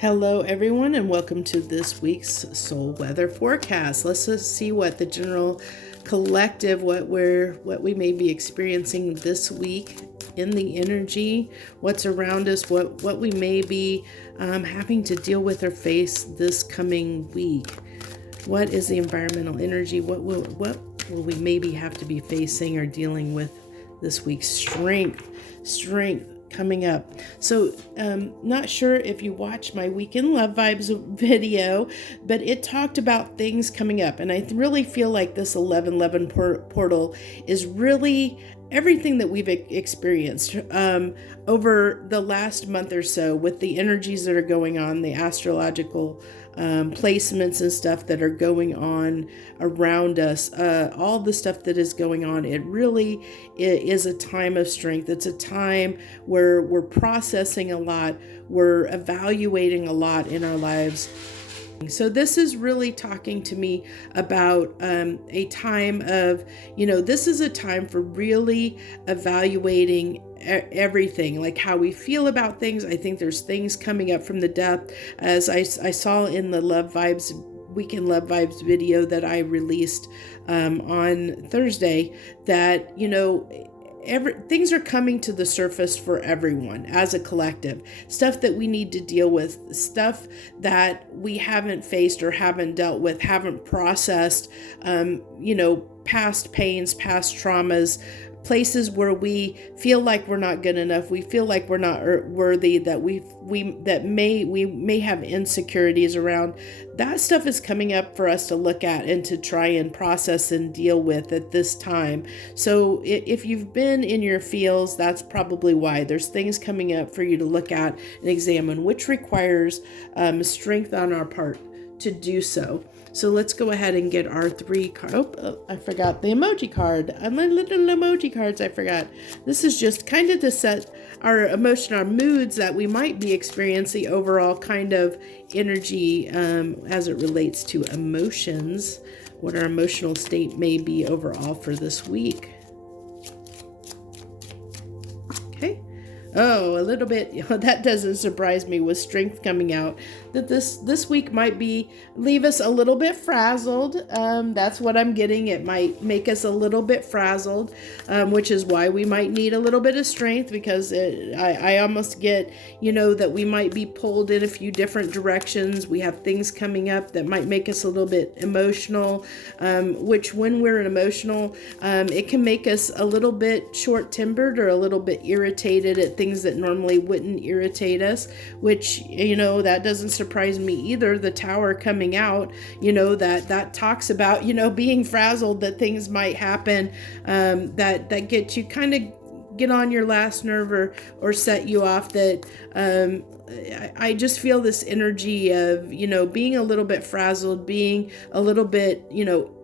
Hello everyone and welcome to this week's soul weather forecast. Let's just see what the general collective, what we may be experiencing this week in the energy, what's around us, what we may be having to deal with or face this coming week. What is the environmental energy? What will we maybe have to be facing or dealing with this week? Strength coming up. So not sure if you watched my Weekend Love Vibes video, but it talked about things coming up. And I really feel like this 1111 portal is really everything that we've experienced over the last month or so with the energies that are going on, the astrological placements and stuff that are going on around us, all the stuff that is going on. It really is a time of strength. It's a time where we're processing a lot, we're evaluating a lot in our lives. So this is really talking to me about a time of, this is a time for really evaluating everything, like how we feel about things. I think there's things coming up from the depth, as I saw in the Weekend Love Vibes video that I released on Thursday, that, things are coming to the surface for everyone as a collective. Stuff that we need to deal with, stuff that we haven't faced or haven't dealt with, haven't processed, past pains, past traumas, places where we feel like we're not good enough, we feel like we're not worthy, that we may have insecurities around. That stuff is coming up for us to look at and to try and process and deal with at this time. So if you've been in your feels, that's probably why. There's things coming up for you to look at and examine, which requires strength on our part to do so. So let's go ahead and get our three cards. I forgot the emoji card. My little emoji cards, I forgot. This is just kind of to set our emotion, our moods that we might be experiencing, overall kind of energy as it relates to emotions, what our emotional state may be overall for this week. Okay. Oh, a little bit, that doesn't surprise me with strength coming out, that this week might leave us a little bit frazzled. That's what I'm getting. It might make us a little bit frazzled, which is why we might need a little bit of strength, because I almost get, that we might be pulled in a few different directions. We have things coming up that might make us a little bit emotional, which when we're emotional, it can make us a little bit short-tempered or a little bit irritated at things that normally wouldn't irritate us, which, that doesn't surprise me either. The Tower coming out, that talks about, being frazzled, that things might happen that get you kind of get on your last nerve or set you off, that I just feel this energy of, being a little bit frazzled, being a little bit,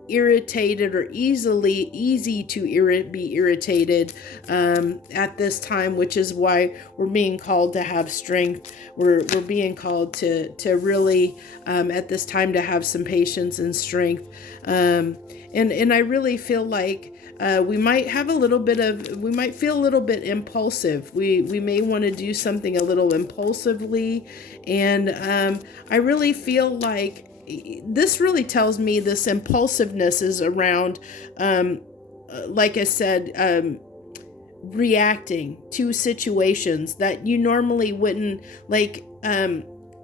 irritated or easy to be irritated at this time, which is why we're being called to have strength. We're being called to really at this time to have some patience and strength, and I really feel like we might feel a little bit impulsive. We may want to do something a little impulsively, and I really feel like this really tells me this impulsiveness is around, like I said, reacting to situations that you normally wouldn't, like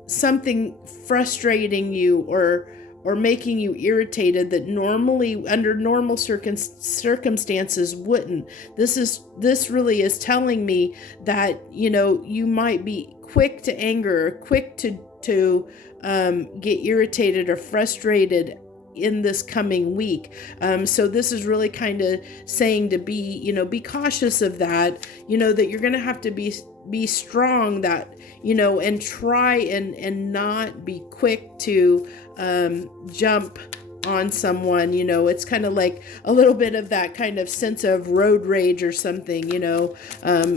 something frustrating you or making you irritated that normally under normal circumstances wouldn't. This really is telling me that, you might be quick to anger, or quick to get irritated or frustrated in this coming week. So this is really kind of saying to be cautious of that, that you're going to have to be strong, that, and try and not be quick to jump on someone. It's kind of like a little bit of that kind of sense of road rage or something,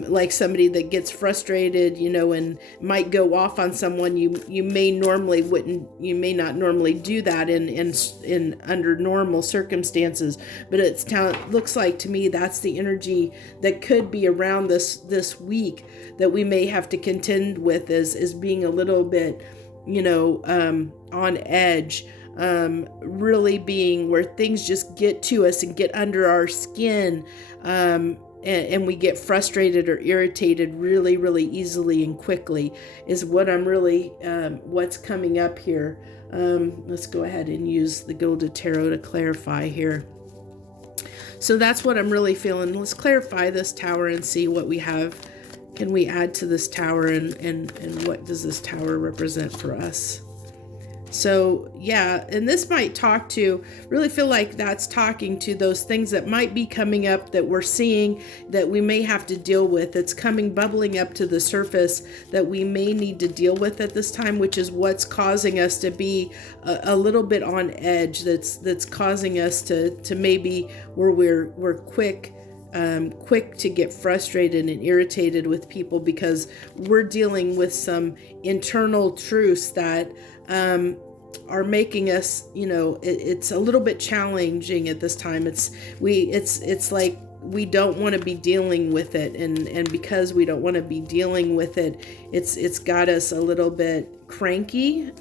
like somebody that gets frustrated, and might go off on someone. You may not normally do that in under normal circumstances, but looks like to me that's the energy that could be around this week that we may have to contend with, is being a little bit on edge, really being where things just get to us and get under our skin, and we get frustrated or irritated really, really easily and quickly, is what I'm really, what's coming up here. Let's go ahead and use the Gilded Tarot to clarify here. So that's what I'm really feeling. Let's clarify this tower and see what we have. Can we add to this tower, and what does this tower represent for us? So yeah, and this might really feel like that's talking to those things that might be coming up that we're seeing that we may have to deal with. It's bubbling up to the surface that we may need to deal with at this time, which is what's causing us to be a little bit on edge. That's causing us to maybe where we're quick to get frustrated and irritated with people because we're dealing with some internal truths that are making us, it's a little bit challenging at this time. It's like we don't want to be dealing with it, and because we don't want to be dealing with it, it's got us a little bit cranky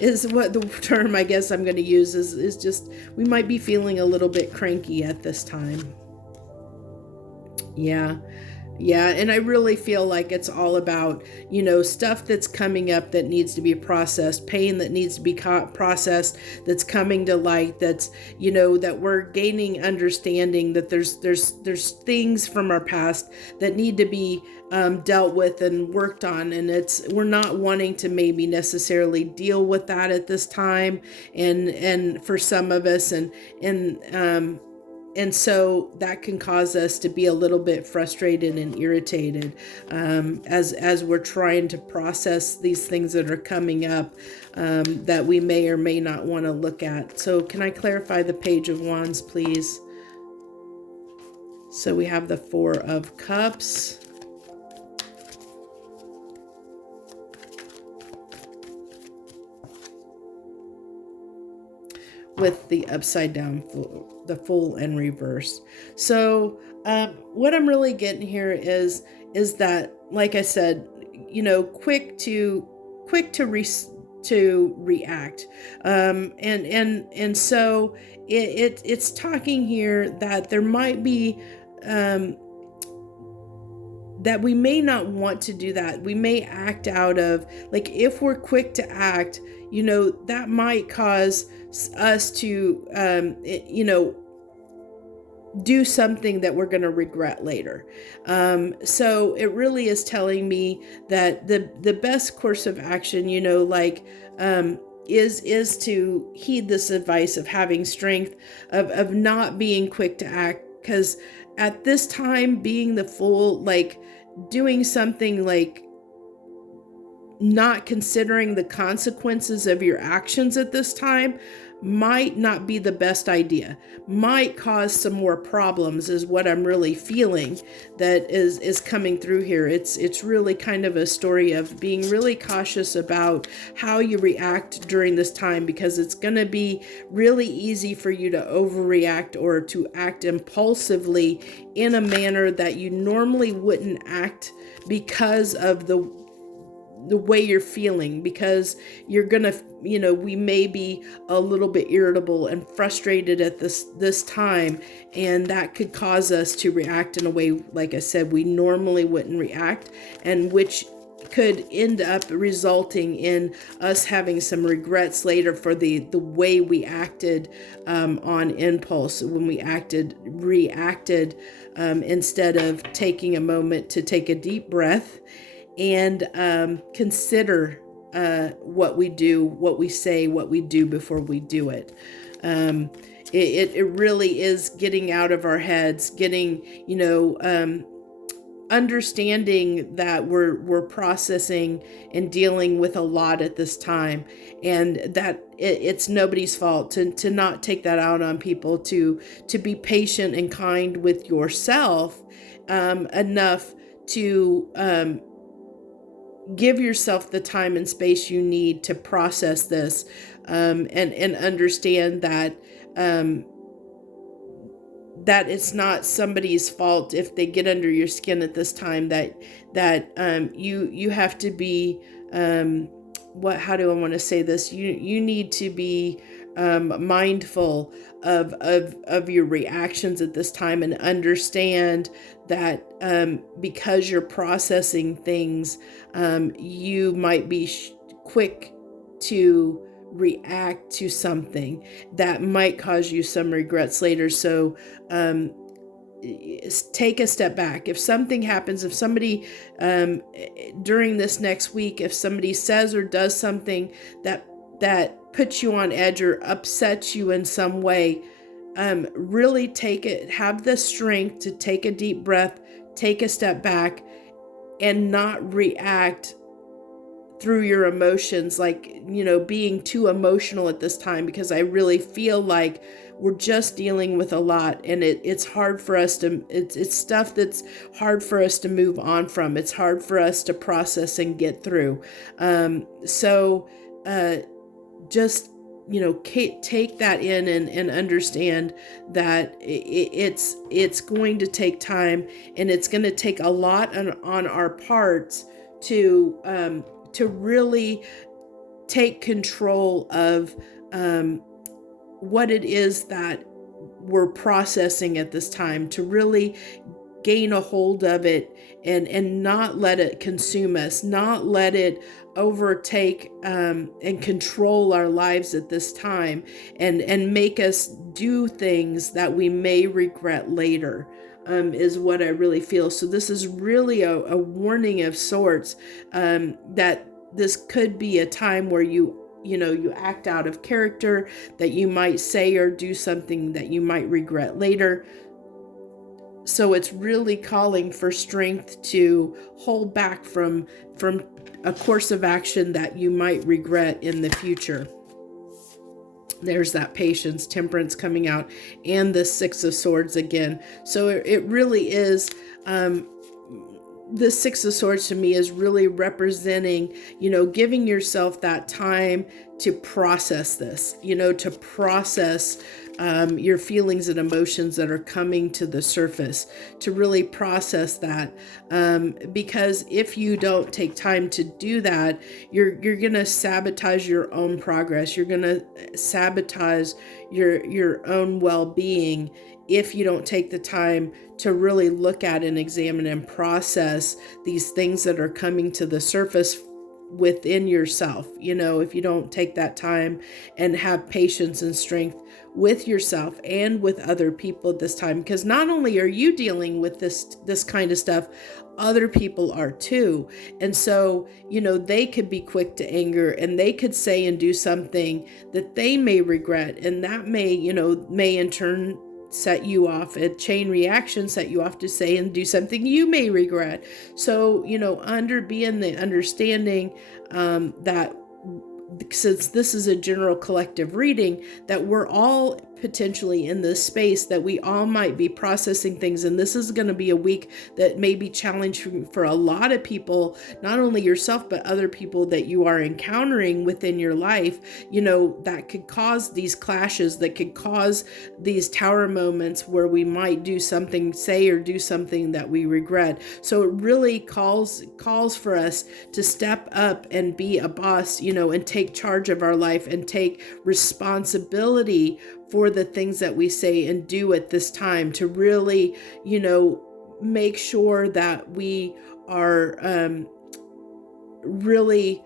is what the term I guess I'm going to use is just we might be feeling a little bit cranky at this time. Yeah, and I really feel like it's all about, stuff that's coming up that needs to be processed, pain that needs to be processed, that's coming to light, that's, that we're gaining understanding, that there's things from our past that need to be dealt with and worked on, and we're not wanting to maybe necessarily deal with that at this time, and for some of us, and so that can cause us to be a little bit frustrated and irritated as we're trying to process these things that are coming up that we may or may not want to look at. So can I clarify the Page of Wands, please? So we have the Four of Cups. With the upside down the Fool and reverse. So what I'm really getting here is that, like I said, quick to react, and so it's talking here that there might be that we may not want to do that. We may act out of, like, if we're quick to act, that might cause us to, do something that we're going to regret later. So it really is telling me that the best course of action, is to heed this advice of having strength, of not being quick to act, because at this time, being the Fool, like doing something like not considering the consequences of your actions at this time might not be the best idea, might cause some more problems, is what I'm really feeling that is coming through here. It's really kind of a story of being really cautious about how you react during this time, because it's going to be really easy for you to overreact or to act impulsively in a manner that you normally wouldn't act because of the way you're feeling, because you're gonna, we may be a little bit irritable and frustrated at this time, and that could cause us to react in a way, like I said, we normally wouldn't react, and which could end up resulting in us having some regrets later for the way we acted on impulse, when we reacted instead of taking a moment to take a deep breath and consider what we do, what we say, what we do before we do it. It really is getting out of our heads, getting, understanding that we're processing and dealing with a lot at this time, and that it's nobody's fault to not take that out on people, to be patient and kind with yourself enough to give yourself the time and space you need to process this, and understand that that it's not somebody's fault if they get under your skin at this time, that you have to be how do I want to say this? You need to be mindful of your reactions at this time, and understand that because you're processing things, you might be quick to react to something that might cause you some regrets later. So take a step back. If something happens, if somebody during this next week, if somebody says or does something that puts you on edge or upsets you in some way, really have the strength to take a deep breath, take a step back, and not react through your emotions, like, being too emotional at this time, because I really feel like we're just dealing with a lot, and it's hard for us to, it's stuff that's hard for us to move on from. It's hard for us to process and get through. Just, take that in and understand that it's going to take time, and it's going to take a lot on our parts to really take control of what it is that we're processing at this time, to really gain a hold of it and not let it consume us, not let it overtake and control our lives at this time, and make us do things that we may regret later, is what I really feel. So this is really a warning of sorts, that this could be a time where you act out of character, that you might say or do something that you might regret later. So it's really calling for strength to hold back from a course of action that you might regret in the future. There's that patience, temperance coming out, and the Six of Swords again. So it really is, the Six of Swords to me is really representing, giving yourself that time to process this, to process your feelings and emotions that are coming to the surface, to really process that. Because if you don't take time to do that, you're going to sabotage your own progress. You're going to sabotage your own well-being if you don't take the time to really look at and examine and process these things that are coming to the surface within yourself. If you don't take that time and have patience and strength with yourself and with other people at this time, because not only are you dealing with this kind of stuff, other people are too. And so, they could be quick to anger, and they could say and do something that they may regret, and that may in turn set you off, a chain reaction set you off to say and do something you may regret. So, being the understanding that since this is a general collective reading, that we're all potentially in this space, that we all might be processing things. And this is going to be a week that may be challenging for a lot of people, not only yourself, but other people that you are encountering within your life, that could cause these clashes, that could cause these tower moments where we might say or do something that we regret. So it really calls for us to step up and be a boss, and take charge of our life and take responsibility for the things that we say and do at this time, to really, make sure that we are really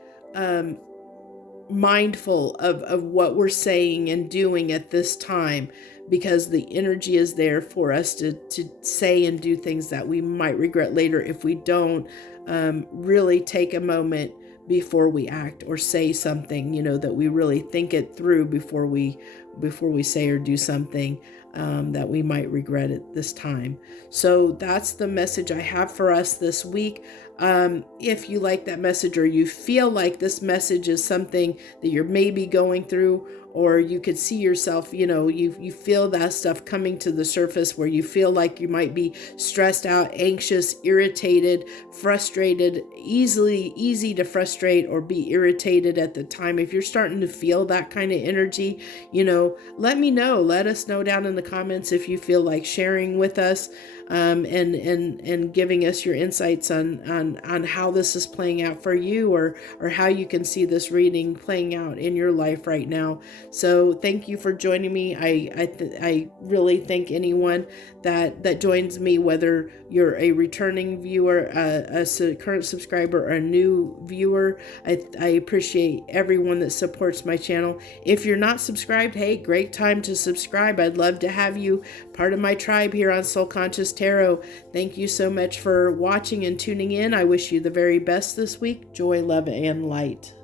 mindful of what we're saying and doing at this time, because the energy is there for us to say and do things that we might regret later if we don't really take a moment before we act or say something, that we really think it through before we say or do something that we might regret at this time. So that's the message I have for us this week. If you like that message, or you feel like this message is something that you're maybe going through, or you could see yourself, you feel that stuff coming to the surface, where you feel like you might be stressed out, anxious, irritated, frustrated, easy to frustrate or be irritated at the time. If you're starting to feel that kind of energy, let me know. Let us know down in the comments if you feel like sharing with us. and giving us your insights on how this is playing out for you, or how you can see this reading playing out in your life right now. So thank you for joining me. I really thank anyone that joins me, whether you're a returning viewer, current subscriber, or a new viewer. I appreciate everyone that supports my channel. If you're not subscribed, hey, great time to subscribe. I'd love to have you part of my tribe here on Soul Conscious Tarot. Thank you so much for watching and tuning in. I wish you the very best this week. Joy, love, and light.